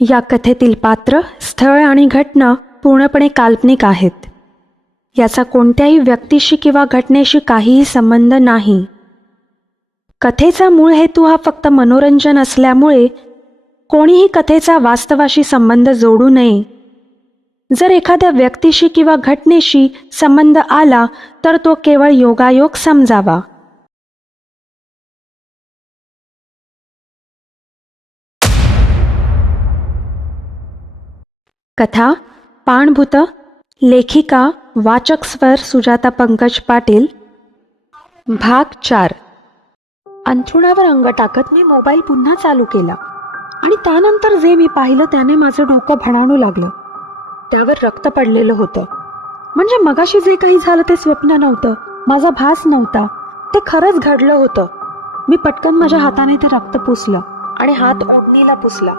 या कथेतील पात्र स्थळ आणि घटना पूर्णपणे काल्पनिक आहेत. याचा कोणत्याही व्यक्तीशी किंवा घटनेशी काहीही संबंध नाही. कथेचा मूळ हेतू हा फक्त मनोरंजन असल्यामुळे कोणीही कथेचा वास्तवाशी संबंध जोडू नये. जर एखाद्या व्यक्तीशी किंवा घटनेशी संबंध आला तर तो केवळ योगायोग समजावा. कथा पाणभूत लेखिका वाचक स्वर सुजाता पंकज पाटील. भाग चार. अंथरुणावर अंग टाकत मी मोबाईल पुन्हा चालू केला आणि त्यानंतर जे मी पाहिलं त्याने माझं डोकं भणाणू लागलं. त्यावर रक्त पडलेलं होतं. म्हणजे मगाशी जे काही झालं ते स्वप्न नव्हतं माझा भास नव्हता ते खरंच घडलं होतं. मी पटकन माझ्या हाताने ते रक्त पुसलं आणि हात ओढणीला पुसला.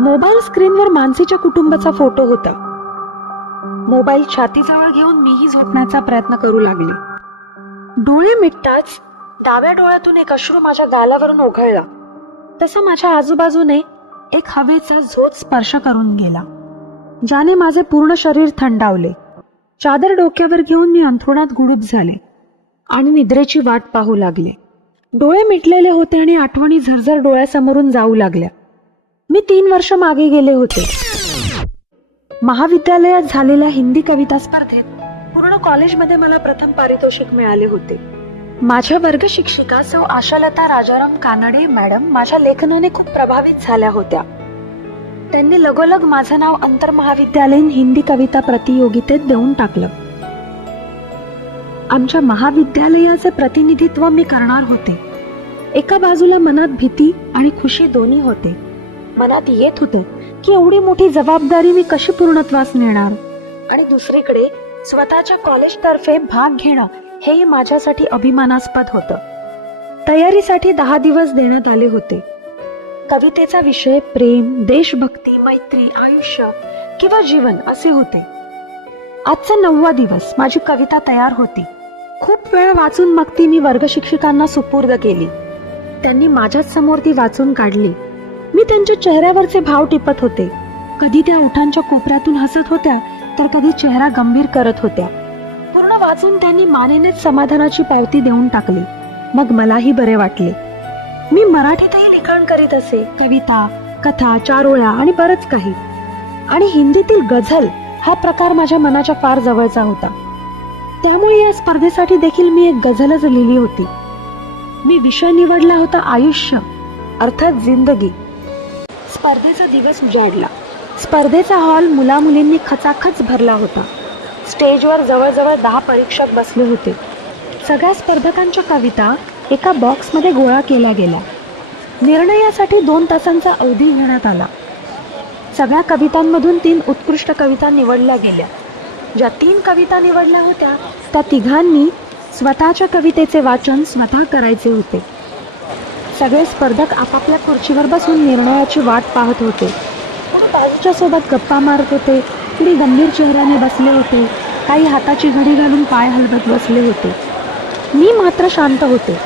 मोबाईल स्क्रीनवर मानसीच्या कुटुंबाचा फोटो होता. मोबाईल छातीजवळ घेऊन मीही झोपण्याचा प्रयत्न करू लागले. डोळे मिटताच डाव्या डोळ्यातून एक अश्रू माझ्या गालावरून ओघळला. तसं माझ्या आजूबाजूने एक हवेचा झोत स्पर्श करून गेला. ज्याने माझे पूर्ण शरीर थंडावले. चादर डोक्यावर घेऊन मी अंथरुणात गुडूप झाले आणि निद्रेची वाट पाहू लागले. डोळे मिटलेले होते आणि आठवणी झरझर डोळ्यासमोरून जाऊ लागल्या. मी तीन वर्ष मागे गेले होते. महाविद्यालयात झालेल्या हिंदी कविता स्पर्धेत पूर्ण कॉलेजमध्ये मला प्रथम पारितोषिक मिळाले होते. माझ्या वर्ग शिक्षिका सौ आशालता राजाराम कानडे मॅडम माझ्या लेखनाने खूप प्रभावित झाल्या होत्या. त्यांनी लगोलग माझं नाव आंतरमहाविद्यालयीन हिंदी कविता प्रतियोगितेत देऊन टाकलं. आमच्या महाविद्यालयाचे प्रतिनिधित्व मी करणार होते. एका बाजूला मनात भीती आणि खुशी दोन्ही होते. मनात येत होतं की एवढी मोठी जबाबदारी मी कशी पूर्णत्वास नेणार? आणि दुसरीकडे स्वतःच्या कॉलेजतर्फे भाग घेणं हेही माझ्यासाठी अभिमानास्पद होतं. तयारीसाठी दहा दिवस देण्यात आले होते. कवितेचा विषय प्रेम देशभक्ती मैत्री आयुष्य किंवा जीवन असे होते. आजचा नववा दिवस माझी कविता तयार होती. खूप वेळ वाचून मग ती मी वर्गशिक्षिकांना सुपूर्द केली. त्यांनी माझ्याच समोर ती वाचून काढली. मी त्यांच्या चेहऱ्यावरचे भाव टिपत होते. कधी त्या ओठांच्या कोपऱ्यातून हसत होत्या तर कधी चेहरा गंभीर करत होत्या. पूर्ण वाचून त्यांनी मानेनेच समाधानाची पावती देऊन टाकली. मग मलाही बरे वाटले. मी मराठीतही लिखाण करीत असे. कविता कथा चारोळ्या आणि बरंच काही. आणि हिंदीतील गझल हा प्रकार माझ्या मनाच्या फार जवळचा होता. त्यामुळे या स्पर्धेसाठी देखील मी एक गझलच लिहिली होती. मी विषय निवडला होता आयुष्य अर्थात जिंदगी. स्पर्धेचा दिवस उजाडला. स्पर्धेचा हॉल मुलामुलींनी खचाखच भरला होता. स्टेजवर जवळजवळ दहा परीक्षक बसले होते. सगळ्या स्पर्धकांच्या कविता एका बॉक्समध्ये गोळा केल्या गेल्या. निर्णयासाठी दोन तासांचा अवधी घेण्यात आला. सगळ्या कवितांमधून तीन उत्कृष्ट कविता निवडल्या गेल्या. ज्या तीन कविता निवडल्या होत्या त्या तिघांनी स्वतःच्या कवितेचे वाचन स्वतः करायचे होते. सगळे स्पर्धक आपापल्या खुर्चीवर बसून निर्णयाची वाट पाहत होते. बाजूच्या सोबत गप्पा मारत होते. कुणी गंभीर चेहऱ्याने बसले होते. काही हाताची घडी घालून पाय हलवत बसले होते. मी मात्र शांत होते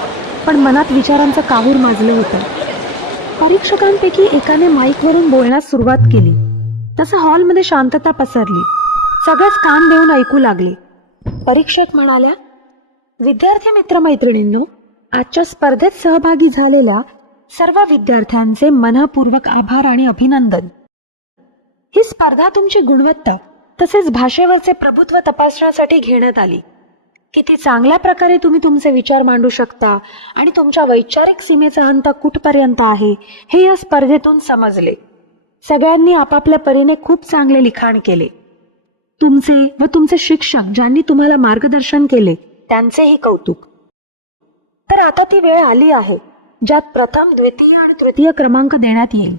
पण मनात विचारांचं काहूर माजलं होतं. परीक्षकांपैकी एकाने माईकवरून बोलण्यास सुरुवात केली. तसं हॉलमध्ये शांतता पसरली. सगळेच कान देऊन ऐकू लागले. परीक्षक म्हणाल्या विद्यार्थी मित्रमैत्रिणींनो आजच्या स्पर्धेत सहभागी झालेल्या सर्व विद्यार्थ्यांचे मनपूर्वक आभार आणि अभिनंदन. ही स्पर्धा तुमची गुणवत्ता तसेच भाषेवरचे प्रभुत्व तपासण्यासाठी घेण्यात आली. किती चांगल्या प्रकारे तुम्ही तुमचे विचार मांडू शकता आणि तुमच्या वैचारिक सीमेचा अंत कुठपर्यंत आहे हे या स्पर्धेतून समजले. सगळ्यांनी आपापल्या परीने खूप चांगले लिखाण केले. तुमचे व तुमचे शिक्षक ज्यांनी तुम्हाला मार्गदर्शन केले त्यांचेही कौतुक. तर आता ती वेळ आली आहे ज्यात प्रथम द्वितीय आणि तृतीय क्रमांक देण्यात येईल.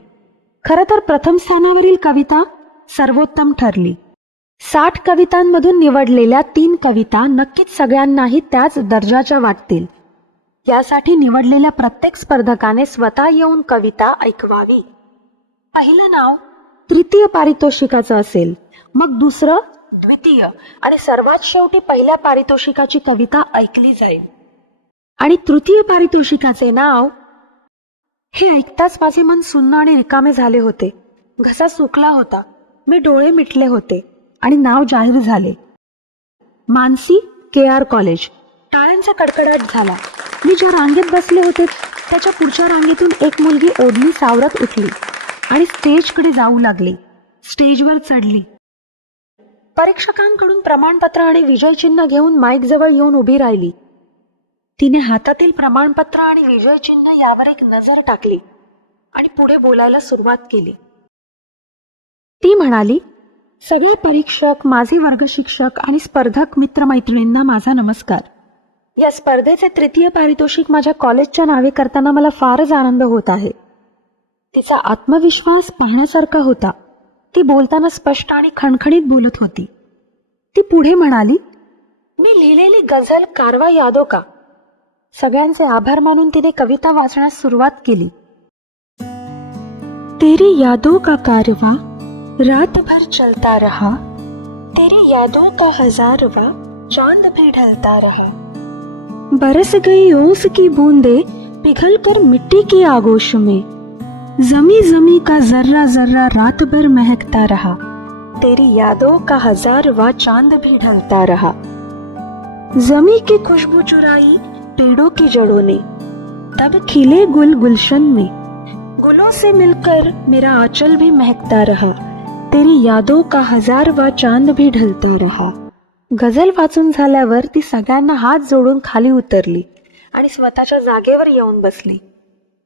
खरं तर प्रथम स्थानावरील कविता सर्वोत्तम ठरली. साठ कवितांमधून निवडलेल्या तीन कविता नक्कीच सगळ्यांनाही त्याच दर्जाच्या वाटतील. यासाठी निवडलेल्या प्रत्येक स्पर्धकाने स्वतः येऊन कविता ऐकवावी. पहिलं नाव तृतीय पारितोषिकाचं असेल. मग दुसरं द्वितीय आणि सर्वात शेवटी पहिल्या पारितोषिकाची कविता ऐकली जाईल. आणि तृतीय पारितोषिकाचे नाव हे ऐकताच माझे मन सुन्न आणि रिकामे झाले होते. घसा सुकला होता. मी डोळे मिटले होते आणि नाव जाहीर झाले. Mansi K R college. टाळ्यांचा कडकडाट झाला. मी ज्या रांगेत बसले होते त्याच्या पुढच्या रांगेतून एक मुलगी ओढली सावरत उठली आणि स्टेजकडे जाऊ लागली. स्टेजवर चढली. परीक्षकांकडून प्रमाणपत्र आणि विजय चिन्ह घेऊन माईक जवळ येऊन उभी राहिली. तिने हातातील प्रमाणपत्र आणि विजयचिन्ह यावर एक नजर टाकली आणि पुढे बोलायला सुरुवात केली. ती म्हणाली सगळे परीक्षक माझे वर्ग शिक्षक आणि स्पर्धक मित्रमैत्रिणींना माझा नमस्कार. या स्पर्धेचे तृतीय पारितोषिक माझ्या कॉलेजच्या नावे करताना मला फारच आनंद होत आहे. तिचा आत्मविश्वास पाहण्यासारखा होता. ती बोलताना स्पष्ट आणि खणखणीत बोलत होती. ती पुढे म्हणाली मी लिहिलेली गझल कारवा यादो का? सगळ्यांचे आभार मानून तिने कविता वाचण्यास सुरुवात केली. तेरी यादों का कारवा रात भर चलता रहा. तेरी यादों का हजारवा, चाँद भी ढलता रहा. बरस गई ओस की बूंदे पिघल कर मिट्टी की आगोश में. जमी जमी का जर्रा जर्रा रात भर महकता रहा. तेरी यादों का हजारवा, चाँद भी ढलता रहा. जमी की खुशबू चुराई पेड़ों की जड़ों ने तब खिले गुल गुलशन में। गुलों से मिलकर मेरा आंचल भी महकता रहा तेरी यादों का हजार वा चांद भी ढलता रहा। गझल वाचून झाल्यावर ती सगळ्यांना हात जोडून खाली उतरली आणि स्वतःच्या जागेवर येऊन बसली.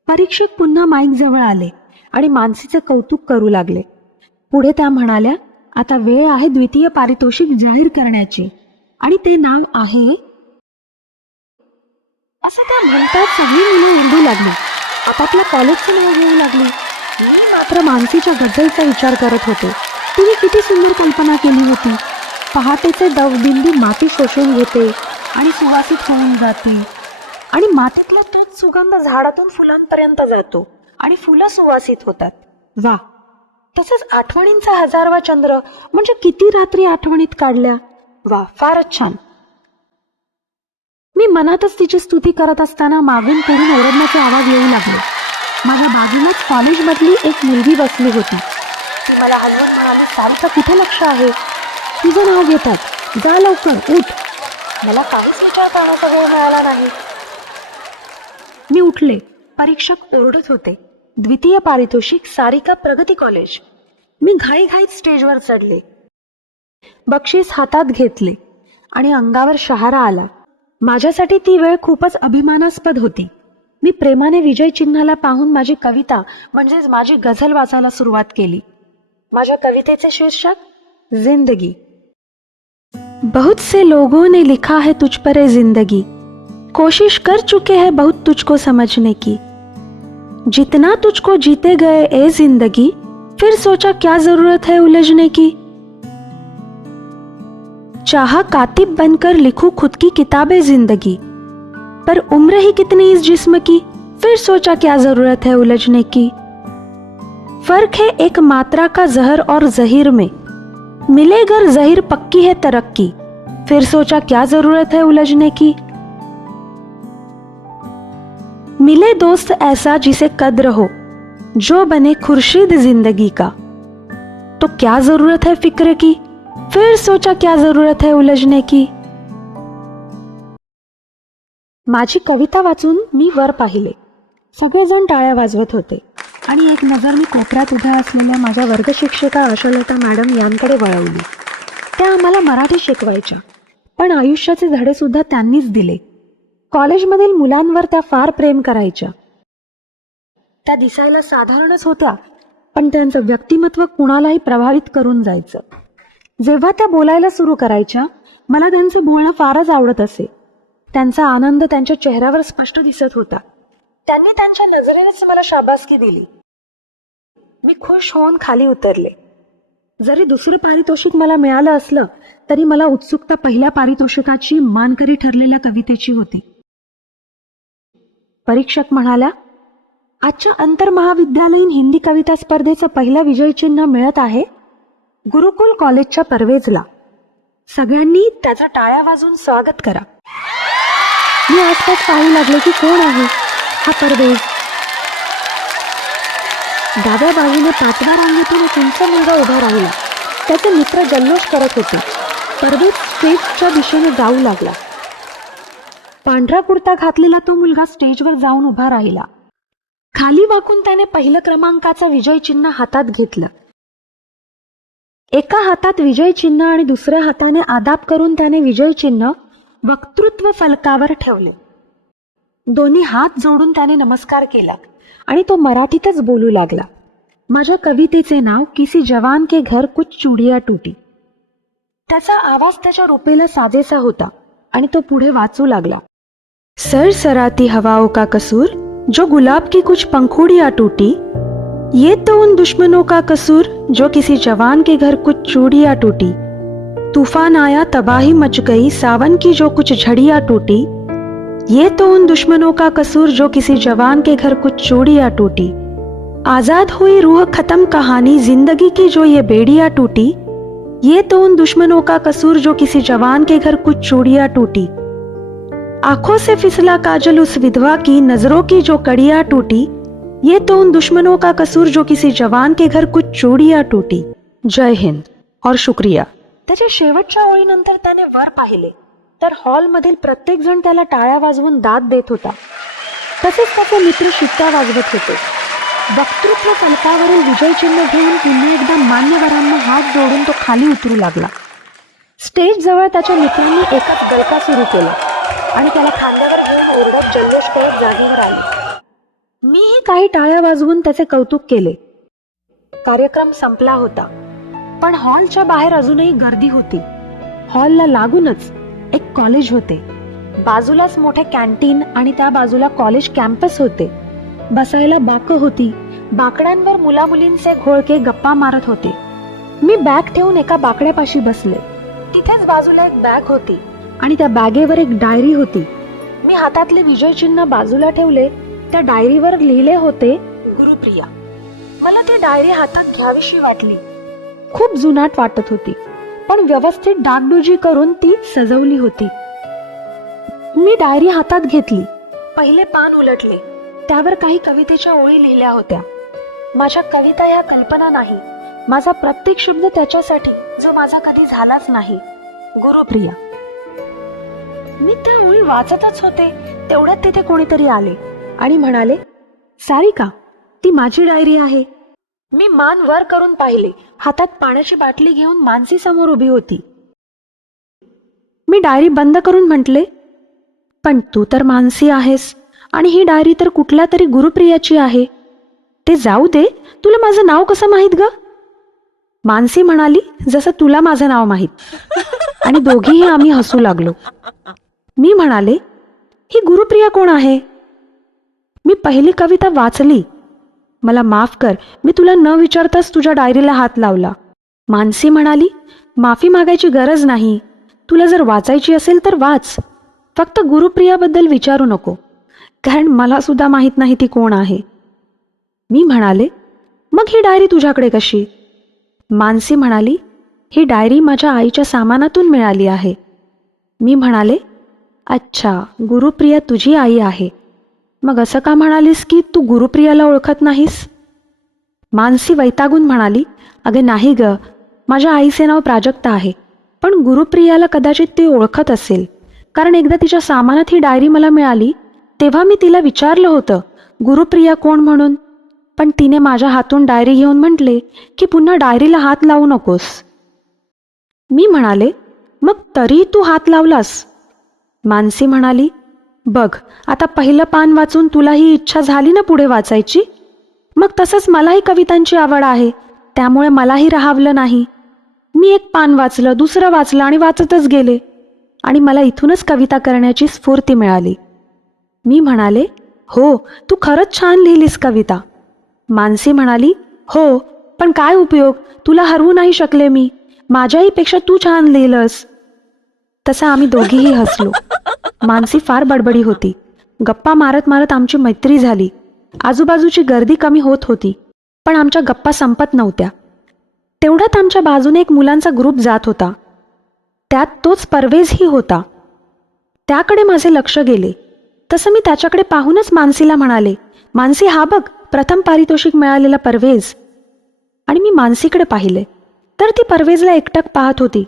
परीक्षक पुन्हा माईक जवळ आले आणि मानसीचे कौतुक करू लागले. पुढे त्या म्हणाल्या आता वेळ आहे द्वितीय पारितोषिक जाहीर करण्याची आणि ते नाव आहे असं त्या म्हणतात सगळी मुलं ओरडू लागली. आपापल्या कॉलेजचं नाव घेऊ लागली. मी मात्र मानसीच्या गझलचा विचार करत होते. तिने किती सुंदर कल्पना केली होती. पहाटेचे दवबिंदू माती शोषून घेते आणि सुवासित होऊन जाते. आणि मातीतला तोच सुगंध झाडातून फुलांपर्यंत जातो आणि फुलं सुवासित होतात. वा! तसंच आठवणींचा हजारवा चंद्र म्हणजे किती रात्री आठवणीत काढल्या. वा फारच छान. मी मनातच तिची स्तुती करत असताना मागून पुढून ओरडण्याचे आवाज येऊ लागले. माझ्या बाजूलाच कॉलेजमधली एक मुलगी बसली होती. ती मला हलवून म्हणाली सारिका कुठे लक्ष आहे? तुझं नाव घेतात. जा लवकर उठ. मला काहीच विचार करण्याचा वेळ मिळाला नाही. मी उठले. परीक्षक ओरडत होते. द्वितीय पारितोषिक सारिका प्रगती कॉलेज. मी घाईघाईत स्टेजवर चढले. बक्षीस हातात घेतले आणि अंगावर शहारा आला. माझ्यासाठी ती वेळ खूपच अभिमानास्पद होती. मी प्रेमाने विजय चिन्हाला पाहून माझी कविता म्हणजेच माझी गझल वाचायला सुरुवात केली. माझ्या कवितेचे शीर्षक जिंदगी. बहुत से लोगों ने लिखा है तुझ पर ए जिंदगी. कोशिश कर चुके हैं बहुत तुझको समझने की. जितना तुझको जीते गए ए जिंदगी फिर सोचा क्या जरूरत है उलझने की? चाहा कातिब बनकर लिखूं खुद की किताबें ज़िंदगी। पर उम्र ही कितनी इस जिस्म की? फिर सोचा क्या ज़रूरत है उलझने की? फ़र्क है एक मात्रा का जहर और जहीर में। मिले घर जहीर पक्की है तरक्की। फिर सोचा क्या ज़रूरत है उलझने की? मिले दोस्त ऐसा जिसे कद्र हो, जो बने खुर्शीद ज़िंदगी का। तो क्या ज़रूरत है फ़िक्र की? फिर सोचा क्या जरूरत है उलझने की। माझी कविता वाचून मी वर पाहिले. सगळेजण टाळ्या वाजवत होते. आणि एक नजर मी कोपऱ्यात उभ्या असलेल्या माझ्या वर्गशिक्षिका अशोलता मॅडम यांकडे वळवली. त्या आम्हाला मराठी शिकवायच्या. पण आयुष्याचे धडे सुद्धा त्यांनीच दिले. कॉलेजमधील मुलांवर त्या फार प्रेम करायच्या. त्या दिसायला साधारणच होत्या पण त्यांचं व्यक्तिमत्व कुणालाही प्रभावित करून जायचं. जेव्हा त्या बोलायला सुरू करायच्या मला त्यांचं बोलणं फारच आवडत असे. त्यांचा आनंद त्यांच्या चेहऱ्यावर स्पष्ट दिसत होता. त्यांनी त्यांच्या नजरेनेच मला शाबासकी दिली. मी खुश होऊन खाली उतरले. जरी दुसरं पारितोषिक मला मिळालं असलं तरी मला उत्सुकता पहिल्या पारितोषिकाची मानकरी ठरलेल्या कवितेची होती. परीक्षक म्हणाल्या आजच्या आंतरमहाविद्यालयीन हिंदी कविता स्पर्धेचं पहिलं विजयचिन्ह मिळत आहे? गुरुकुल कॉलेजच्या परवेजला. सगळ्यांनी त्याचा टाळ्या वाजून स्वागत करा. मी आसपास पाहू लागले की कोण आहे हा परवेज? डाव्या बाजूने पाचव्या रांगेतून एक उंच मुलगा उभा राहिला. त्याचे मित्र जल्लोष करत होते. परवेज स्टेजच्या दिशेने जाऊ लागला. पांढरा कुर्ता घातलेला तो मुलगा स्टेजवर जाऊन उभा राहिला. खाली वाकून त्याने पहिलं क्रमांकाचं विजय चिन्ह हातात घेतलं. एका हातात विजय चिन्ह आणि दुसऱ्या हाताने आदाब करून त्याने विजय चिन्ह वक्तृत्व फलकावर ठेवले. दोन्ही हात जोडून त्याने नमस्कार केला आणि तो मराठीतच बोलू लागला. माझ्या कवितेचे नाव किसी जवान के घर कुछ चुडिया टुटी. त्याचा आवाज त्याच्या रुपेला साजेसा होता आणि तो पुढे वाचू लागला. सरसराती हवाओं का कसूर जो गुलाब की कुछ पंखुडिया टूटी ये तो उन दुश्मनों का कसूर जो किसी जवान के घर कुछ चूड़िया टूटी। तूफ़ान आया, तबाही मच गई, सावन की जो कुछ झड़िया टूटी। ये तो उन दुश्मनों का कसूर जो किसी जवान के घर कुछ चूड़िया टूटी। आज़ाद हुई रूह खत्म कहानी, ज़िंदगी की जो ये बेड़िया टूटी। ये तो उन दुश्मनों का कसूर जो किसी जवान के घर कुछ चूड़िया टूटी। आँखों से फिसला काजल उस विधवा की, नज़रों की जो कड़िया टूटी। ये तो उन दुश्मनों का कसूर जो किसी जवान के घर कुछ चूड़ियां टूटी। जय हिंद और शुक्रिया। त्याच्या शेवटच्या ओळीनंतर त्याने वर पाहिले. तर हॉलमधील प्रत्येक जण त्याला टाळ्या वाजवून दाद देत होता. तसेच त्याचे मित्र शिट्ट्या वाजवत होते. वक्तृत्व फलकावरील विजय चिन्ह घेऊन पुन्हा एकदा मान्यवरांना हात जोडून तो खाली उतरू लागला. स्टेज जवळ त्याच्या मित्रांनी एकच गलका सुरू केला आणि त्याला खांद्यावर घेऊन ओरडत जल्लोष करत जागेवर आली. मीही काही टाळ्या वाजवून त्याचे कौतुक केले. कार्यक्रम संपला होता. पण हॉलच्या बाहेर अजूनही गर्दी होती. हॉलला लागूनच एक कॉलेज होते. बाजूलाच मोठे कॅन्टीन आणि त्या बाजूला कॉलेज कॅम्पस होते. बसायला बाकं होती. बाकड्यांवर मुला मुलींचे घोळके गप्पा मारत होते. मी बॅग ठेवून एका बाकड्यापाशी बसले. तिथेच बाजूला एक बॅग होती आणि त्या बॅगेवर एक डायरी होती. मी हातातले विजय चिन्ह बाजूला ठेवले त्या डायरीवर लिहिले होते गुरुप्रिया मला ती डायरी हातात घ्यावीशी वाटली. खूप जुनाट वाटत होती पण व्यवस्थित डागडुजी करून ती सजवली होती. मी डायरी हातात घेतली. पहिले पान उलटले. त्यावर काही कवितेच्या ओळी लिहिल्या होत्या. माझ्या कविता ह्या कल्पना नाही. माझा प्रत्येक शब्द त्याच्यासाठी जो माझा कधी झालाच नाही. गुरुप्रिया मी त्या ओळी वाचतच होते तेवढ्यात तिथे कोणीतरी आले. आणि म्हणाले सारिका ती माझी डायरी आहे. मी मान वर करून पाहिले. हातात पाण्याची बाटली घेऊन मानसी समोर उभी होती. मी डायरी बंद करून म्हटले पण तू तर मानसी आहेस आणि ही डायरी तर कुठल्या तरी गुरुप्रियाची आहे. ते जाऊ दे तुला माझं नाव कसं माहीत ग? मानसी म्हणाली जसं तुला माझं नाव माहीत. आणि दोघीही आम्ही हसू लागलो. मी म्हणाले ही गुरुप्रिया कोण आहे? मी पहिली कविता वाचली. मला माफ कर मी तुला न विचारताच तुझ्या डायरीला हात लावला. मानसी म्हणाली माफी मागायची गरज नाही. तुला जर वाचायची असेल तर वाच. फक्त गुरुप्रियाबद्दल विचारू नको. कारण मला सुद्धा माहीत नाही ती कोण आहे. मी म्हणाले मग ही डायरी तुझ्याकडे कशी? मानसी म्हणाली ही डायरी माझ्या आईच्या सामानातून मिळाली आहे. मी म्हणाले अच्छा गुरुप्रिया तुझी आई आहे. मग असं का म्हणालीस की तू गुरुप्रियाला ओळखत नाहीस? मानसी वैतागून म्हणाली अगे नाही ग. माझ्या आईचे नाव प्राजक्ता आहे. पण गुरुप्रियाला कदाचित ती ओळखत असेल. कारण एकदा तिच्या सामानात ही डायरी मला मिळाली तेव्हा मी तिला विचारलं होतं गुरुप्रिया कोण म्हणून? पण तिने माझ्या हातून डायरी घेऊन म्हटले की पुन्हा डायरीला हात लावू नकोस. मी म्हणाले मग तरी तू हात लावलास. मानसी म्हणाली बघ आता पहिलं पान वाचून तुला ही इच्छा झाली ना पुढे वाचायची? मग तसंच मलाही कवितांची आवड आहे त्यामुळे मलाही राहावलं नाही. मी एक पान वाचलं दुसरं वाचलं आणि वाचतच गेले. आणि मला इथूनच कविता करण्याची स्फूर्ती मिळाली. मी म्हणाले हो तू खरंच छान लिहिलीस कविता. मानसी म्हणाली हो पण काय उपयोग? तुला हरवू नाही शकले मी. माझ्याहीपेक्षा तू छान लिहिलंस. तसं आम्ही दोघीही हसलो. मानसी फार बडबडी होती. गप्पा मारत मारत आमची मैत्री झाली. आजूबाजूची गर्दी कमी होत होती पण आमच्या गप्पा संपत नव्हत्या. तेवढ्यात आमच्या बाजूने एक मुलांचा ग्रुप जात होता. त्यात तोच परवेजही होता. त्याकडे माझे लक्ष गेले. तसं मी त्याच्याकडे पाहूनच मानसीला म्हणाले मानसी हा बघ प्रथम पारितोषिक मिळालेला परवेज. आणि मी मानसीकडे पाहिले. तर ती परवेजला एकटक पाहत होती.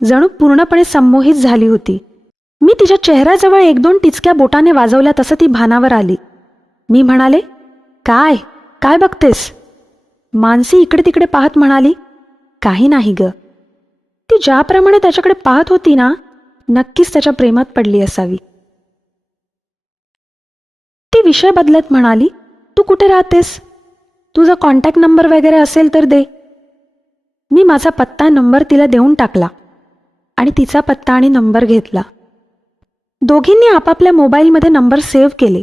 जणू पूर्णपणे संमोहित झाली होती. मी तिच्या चेहऱ्याजवळ एक दोन टिचक्या बोटाने वाजवल्या तसं ती भानावर आली. मी म्हणाले काय? काय बघतेस? मानसी इकडे तिकडे पाहत म्हणाली काही नाही ग. ती ज्याप्रमाणे त्याच्याकडे पाहत होती ना नक्कीच त्याच्या प्रेमात पडली असावी. ती विषय बदलत म्हणाली तू कुठे राहतेस? तुझा कॉन्टॅक्ट नंबर वगैरे असेल तर दे. मी माझा पत्ता नंबर तिला देऊन टाकला. आणि तिचा पत्ता आणि नंबर घेतला. दोघींनी आपापल्या मोबाईलमध्ये नंबर सेव्ह केले.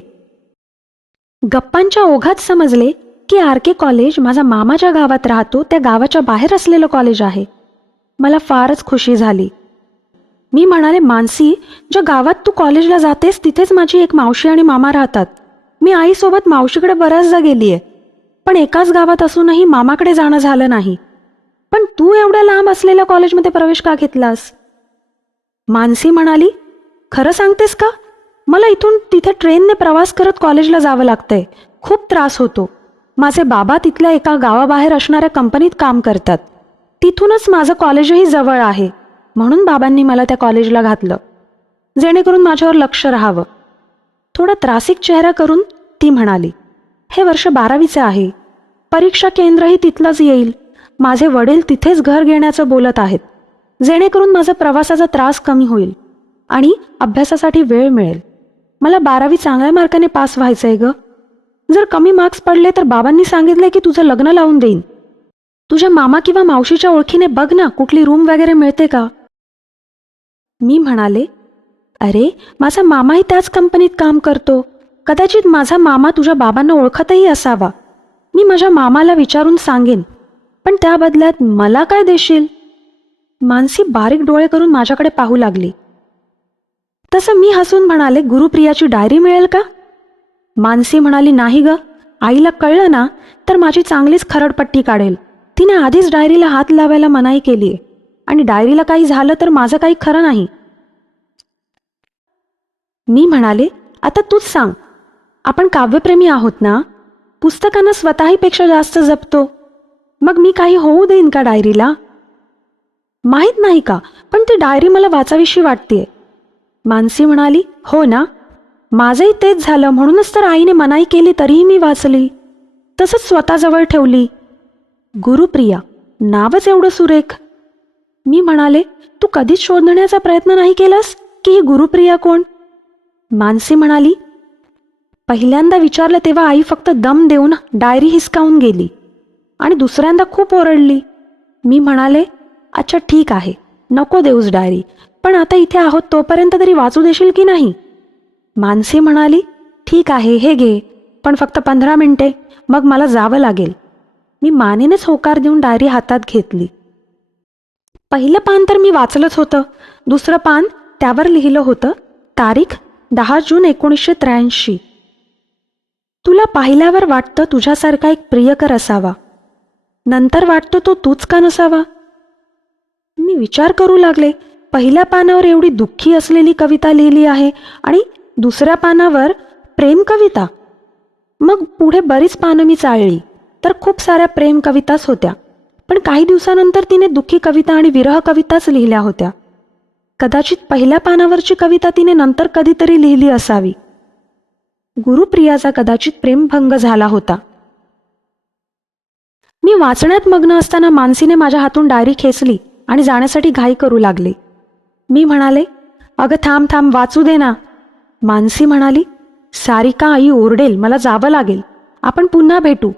गप्पांच्या ओघात समजले की आर के कॉलेज माझा मामाच्या गावात राहतो त्या गावाच्या बाहेर असलेलं कॉलेज आहे. मला फारच खुशी झाली. मी म्हणाले मानसी ज्या गावात तू कॉलेजला जातेस तिथेच माझी एक मावशी आणि मामा राहतात. मी आईसोबत मावशीकडे बऱ्याचदा गेली आहे पण एकाच गावात असूनही मामाकडे जाणं झालं नाही. पण तू एवढ्या लांब असलेल्या कॉलेजमध्ये प्रवेश का घेतलास? मानसी म्हणाली खरं सांगतेस का? मला इथून तिथे ट्रेनने प्रवास करत कॉलेजला जावं लागतंय. खूप त्रास होतो. माझे बाबा तिथल्या एका गावाबाहेर असणाऱ्या कंपनीत काम करतात. तिथूनच माझं कॉलेजही जवळ आहे. म्हणून बाबांनी मला त्या कॉलेजला घातलं. जेणेकरून माझ्यावर लक्ष राहावं. थोडा त्रासिक चेहरा करून ती म्हणाली हे वर्ष बारावीचे आहे. परीक्षा केंद्रही तिथलंच येईल. माझे वडील तिथेच घर घेण्याचं बोलत आहेत. जेणेकरून माझा प्रवासाचा त्रास कमी होईल आणि अभ्यासासाठी वेळ मिळेल. मला बारावी चांगल्या मार्काने पास व्हायचंय ग. जर कमी मार्क्स पडले तर बाबांनी सांगितले की तुझं लग्न लावून देईन. तुझ्या मामा किंवा मावशीच्या ओळखीने बघ ना कुठली रूम वगैरे मिळते का? मी म्हणाले अरे माझा मामाही त्याच कंपनीत काम करतो. कदाचित माझा मामा तुझ्या बाबांना ओळखतही असावा. मी माझ्या मामाला विचारून सांगेन. पण त्या बदल्यात मला काय देशील? मानसी बारीक डोळे करून माझ्याकडे पाहू लागली. तसं मी हसून म्हणाले गुरुप्रियाची डायरी मिळेल का? मानसी म्हणाली नाही ग आईला कळलं ना तर माझी चांगलीच खरडपट्टी काढेल. तिने आधीच डायरीला हात लावायला मनाई केलीये. आणि डायरीला काही झालं तर माझं काही खरं नाही. मी म्हणाले आता तूच सांग आपण काव्यप्रेमी आहोत ना? पुस्तकांना स्वतःहीपेक्षा जास्त जपतो. मग मी काही होऊ देईन का डायरीला? माहीत नाही का? पण ती डायरी मला वाचावीशी वाटतेय. मानसी म्हणाली हो ना. माझंही तेच झालं. म्हणूनच तर आईने मनाई केली तरीही मी वाचली. तसंच स्वतःजवळ ठेवली. गुरुप्रिया नावच एवढं सुरेख. मी म्हणाले तू कधीच शोधण्याचा प्रयत्न नाही केलास की ही गुरुप्रिया कोण? मानसी म्हणाली पहिल्यांदा विचारलं तेव्हा आई फक्त दम देऊन डायरी हिसकावून गेली आणि दुसऱ्यांदा खूप ओरडली. मी म्हणाले अच्छा ठीक आहे. नको देऊस डायरी. पण आता इथे आहोत तोपर्यंत तरी वाचू देशील की नाही? मानसी म्हणाली ठीक आहे हे घे. पण फक्त पंधरा मिनिटे. मग मला जावं लागेल. मी मानेनेच होकार देऊन डायरी हातात घेतली. पहिलं पान तर मी वाचलंच होतं. दुसरं पान त्यावर लिहिलं होतं तारीख दहा जून एकोणीसशे त्र्याऐंशी. तुला पाहिल्यावर वाटतं तुझ्यासारखा एक प्रियकर असावा. नंतर वाटतं तो तूच का नसावा? मी विचार करू लागले. पहिल्या पानावर एवढी दुःखी असलेली कविता लिहिली आहे आणि दुसऱ्या पानावर प्रेम कविता. मग पुढे बरीच पानं मी चाळली. तर खूप साऱ्या प्रेम कविताच होत्या. पण काही दिवसानंतर तिने दुःखी कविता आणि विरह कविताच लिहिल्या होत्या. कदाचित पहिल्या पानावरची कविता तिने नंतर कधीतरी लिहिली असावी. गुरुप्रियाचा कदाचित प्रेमभंग झाला होता. मी वाचण्यात मग्न असताना मानसीने माझ्या हातून डायरी खेचली. आणि जाण्यासाठी घाई करू लागले. मी म्हणाले अगं थांब थांब वाचू दे ना. मानसी म्हणाली सारिका आई ओरडेल मला जावं लागेल. आपण पुन्हा भेटू.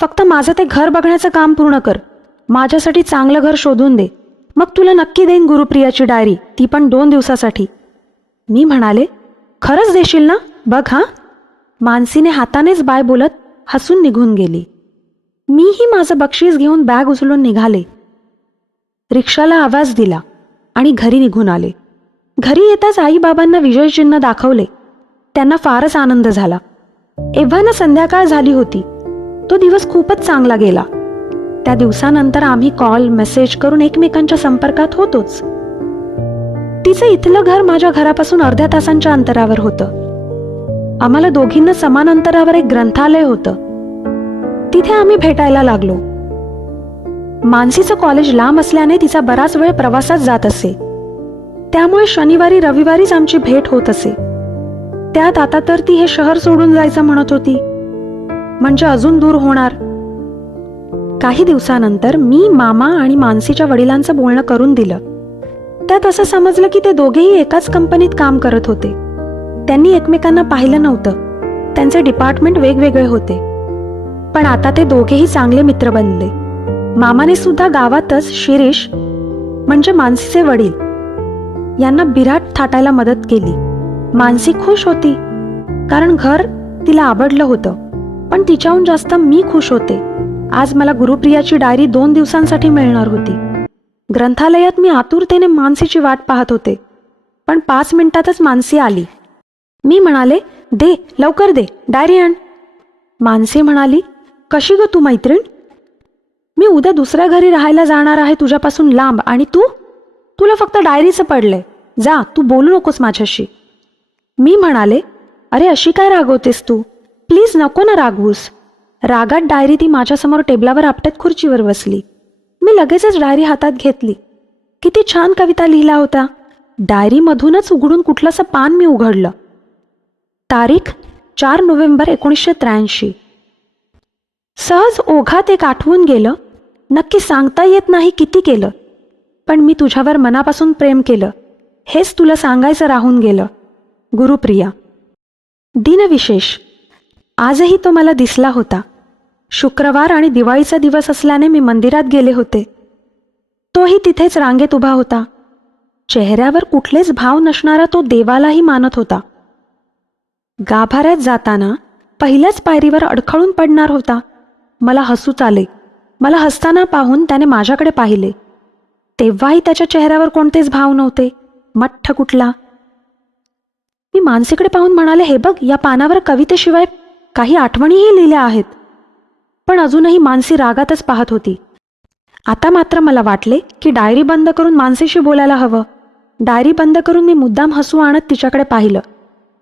फक्त माझं ते घर बघण्याचं काम पूर्ण कर. माझ्यासाठी चांगलं घर शोधून दे. मग तुला नक्की देईन गुरुप्रियाची डायरी ती पण दोन दिवसासाठी. मी म्हणाले खरंच देशील ना? बघ हां. मानसीने हातानेच बाय बोलत हसून निघून गेली. मीही माझं बक्षीस घेऊन बॅग उचलून निघाले. रिक्षाला आवाज दिला आणि घरी निघून आले. घरी येताच आईबाबांना विजयचिन्ह विजय चिन्ह दाखवले. त्यांना फारच आनंद झाला. एव्हाना संध्याकाळ झाली होती. तो दिवस खूपच चांगला गेला. त्या दिवसानंतर आम्ही कॉल मेसेज करून एकमेकांच्या संपर्कात होतोच. तिचं इथलं घर माझ्या घरापासून अर्ध्या तासांच्या अंतरावर होतं. आम्हाला दोघींना समान अंतरावर एक ग्रंथालय होतं. तिथे आम्ही भेटायला लागलो. मानसीचं कॉलेज लांब असल्याने तिचा बराच वेळ प्रवासात जात असे. त्यामुळे शनिवारी रविवारीच आमची भेट होत असे. त्यात आता तर ती हे शहर सोडून जायचं म्हणत होती. म्हणजे अजून दूर होणार. काही दिवसानंतर मी मामा आणि मानसीच्या वडिलांचं बोलणं करून दिलं. त्यात असं समजलं की ते दोघेही एकाच कंपनीत काम करत होते. त्यांनी एकमेकांना पाहिलं नव्हतं. त्यांचे डिपार्टमेंट वेगवेगळे होते. पण आता ते दोघेही चांगले मित्र बनले. मामाने सुद्धा गावातच शिरीष म्हणजे मानसीचे वडील यांना बिराट थाटायला मदत केली. मानसी खुश होती कारण घर तिला आवडलं होतं. पण तिच्याहून जास्त मी खुश होते. आज मला गुरुप्रियाची डायरी दोन दिवसांसाठी मिळणार होती. ग्रंथालयात मी आतुरतेने मानसीची वाट पाहत होते. पण पाच मिनिटातच मानसी आली. मी म्हणाले दे लवकर दे डायरी आण. मानसी म्हणाली कशी ग तू मैत्रीण? मी उद्या दुसऱ्या घरी राहायला जाणार आहे तुझ्यापासून लांब आणि तू? तुला फक्त डायरीचं पडलंय. जा तू बोलू नकोस माझ्याशी. मी म्हणाले अरे अशी काय रागवतेस तू? प्लीज नको ना रागवूस. रागात डायरी ती माझ्यासमोर टेबलावर आपटत खुर्चीवर बसली. मी लगेचच डायरी हातात घेतली. किती छान कविता लिहिला होता डायरीमधूनच उघडून कुठलंसं पान मी उघडलं. तारीख चार नोव्हेंबर एकोणीसशे त्र्याऐंशी. सहज ओघात एक आठवून गेलं नक्की सांगता येत नाही किती केलं. पण मी तुझ्यावर मनापासून प्रेम केलं. हेच तुला सांगायचं राहून गेलं. गुरुप्रिया दिनविशेष. आजही तो मला दिसला होता. शुक्रवार आणि दिवाळीचा दिवस असल्याने मी मंदिरात गेले होते. तोही तिथेच रांगेत उभा होता. चेहऱ्यावर कुठलेच भाव नसणारा तो देवालाही मानत होता. गाभाऱ्यात जाताना पहिल्याच पायरीवर अडखळून पडणार होता. मला हसूच आले. मला हसताना पाहून त्याने माझ्याकडे पाहिले. तेव्हाही त्याच्या चेहऱ्यावर कोणतेच भाव नव्हते. मठ्ठ कुठला? मी मानसीकडे पाहून म्हणाले हे बघ या पानावर कवितेशिवाय काही आठवणीही लिहिल्या आहेत. पण अजूनही मानसी रागातच पाहत होती. आता मात्र मला वाटले की डायरी बंद करून मानसीशी बोलायला हवं. डायरी बंद करून मी मुद्दाम हसू आणत तिच्याकडे पाहिलं.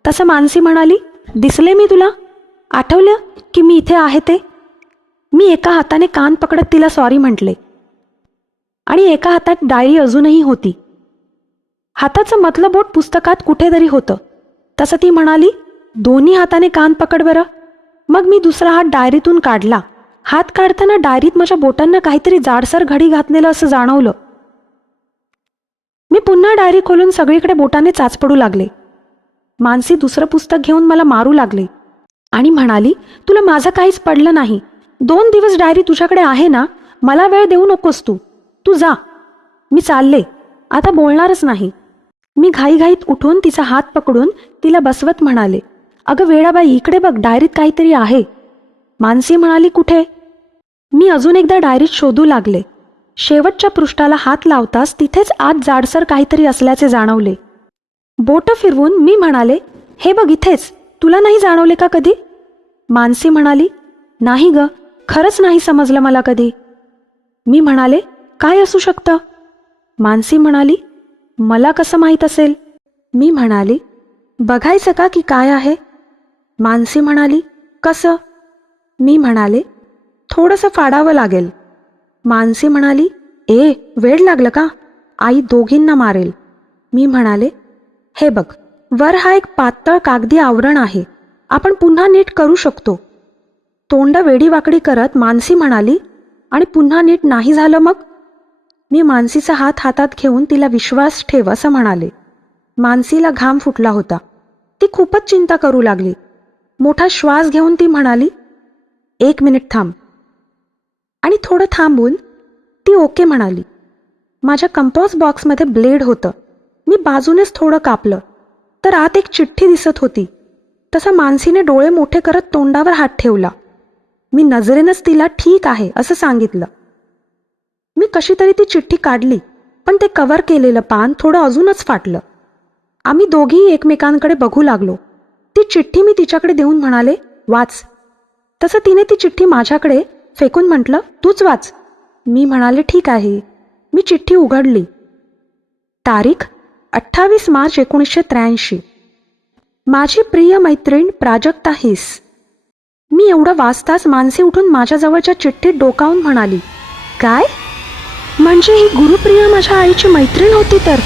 तसं मानसी म्हणाली दिसले मी तुला? आठवलं की मी इथे आहे ते? मी एका हाताने कान पकडत तिला सॉरी म्हटले. आणि एका हातात डायरी अजूनही होती. हाताचं मतलं बोट पुस्तकात कुठेतरी होतं. तसं ती म्हणाली दोन्ही हाताने कान पकड बरं. मग मी दुसरा हात डायरीतून काढला. हात काढताना डायरीत माझ्या बोटांना काहीतरी जाडसर घडी घातलेलं असं जाणवलं. मी पुन्हा डायरी खोलून सगळीकडे बोटाने चाच पडू लागले. मानसी दुसरं पुस्तक घेऊन मला मारू लागले. आणि म्हणाली तुला माझं काहीच पडलं नाही. दोन दिवस डायरी तुझ्याकडे आहे ना? मला वेळ देऊ नकोस तू. तू जा. मी चालले. आता बोलणारच नाही. मी घाईघाईत उठून तिचा हात पकडून तिला बसवत म्हणाले अगं वेळाबाई इकडे बघ डायरीत काहीतरी आहे. मानसी म्हणाली कुठे? मी अजून एकदा डायरीत शोधू लागले. शेवटच्या पृष्ठाला हात लावताच तिथेच आत जाडसर काहीतरी असल्याचे जाणवले. बोट फिरवून मी म्हणाले हे बघ इथेच. तुला नाही जाणवले का कधी? मानसी म्हणाली नाही ग. खरंच नाही समजलं मला कधी. मी म्हणाले काय असू शकतं? मानसी म्हणाली मला कसं माहीत असेल? मी म्हणाली बघायचं का की काय आहे? मानसी म्हणाली कसं? मी म्हणाले थोडंसं फाडावं लागेल. मानसी म्हणाली ए वेळ लागलं का? आई दोघींना मारेल. मी म्हणाले हे बघ वर हा एक पातळ कागदी आवरण आहे. आपण पुन्हा नीट करू शकतो. तोंड वेडीवाकडी करत मानसी म्हणाली आणि पुन्हा नीट नाही झालं मग? मी मानसीचा हात हातात घेऊन तिला विश्वास ठेव असं म्हणाले. मानसीला घाम फुटला होता. ती खूपच चिंता करू लागली. मोठा श्वास घेऊन ती म्हणाली एक मिनिट थांब. आणि थोडं थांबून ती ओके म्हणाली. माझ्या कंपॉस बॉक्समध्ये ब्लेड होतं. मी बाजूनेच थोडं कापलं. तर आत एक चिठ्ठी दिसत होती. तसा मानसीने डोळे मोठे करत तोंडावर हात ठेवला. मी नजरेनंच तिला ठीक आहे असं सांगितलं. मी कशी तरी ती चिठ्ठी काढली पण ते कव्हर केलेलं पान थोडं अजूनच फाटलं. आम्ही दोघीही एकमेकांकडे बघू लागलो. ती चिठ्ठी मी तिच्याकडे देऊन म्हणाले वाच. तसं तिने ती चिठ्ठी माझ्याकडे फेकून म्हटलं तूच वाच. मी म्हणाले ठीक आहे. मी चिठ्ठी उघडली. तारीख अठ्ठावीस मार्च एकोणीसशे त्र्याऐंशी. माझी प्रिय मैत्रीण प्राजक्ता हिस. मी एवढं वाचताच मानसी उठून माझ्याजवळच्या चिठ्ठीत डोकावून म्हणाली काय? म्हणजे ही गुरुप्रिया माझ्या आईची मैत्रीण होती तर?